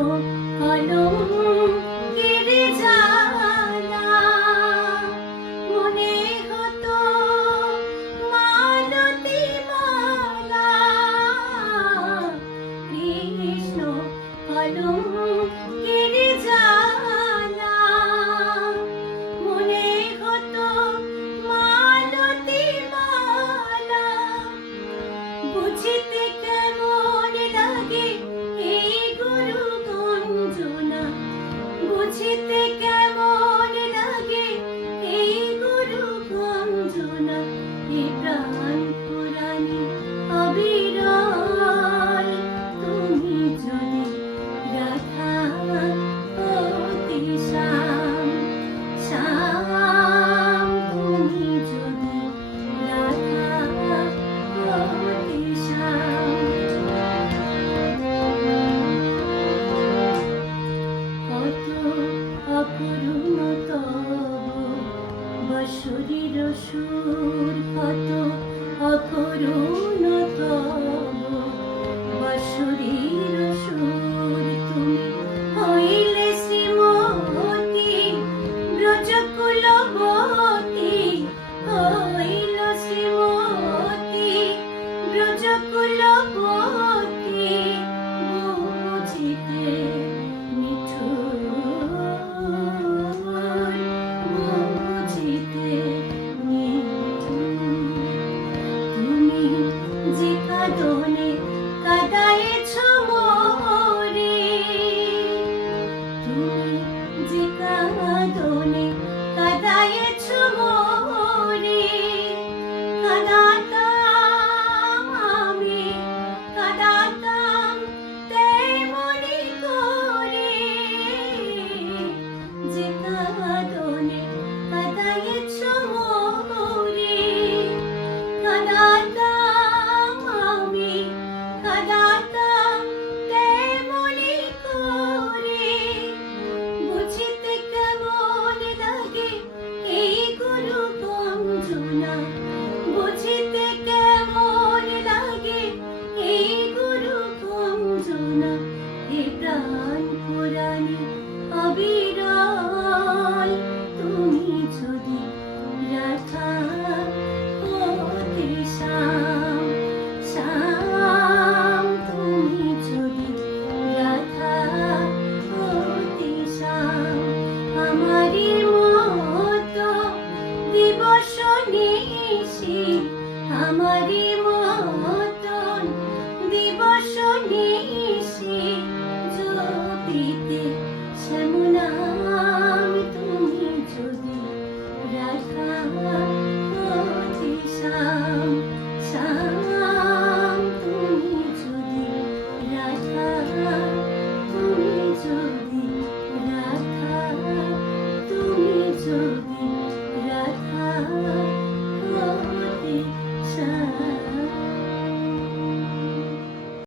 কৃষ্ণ ব্রজকুলবতী আমারই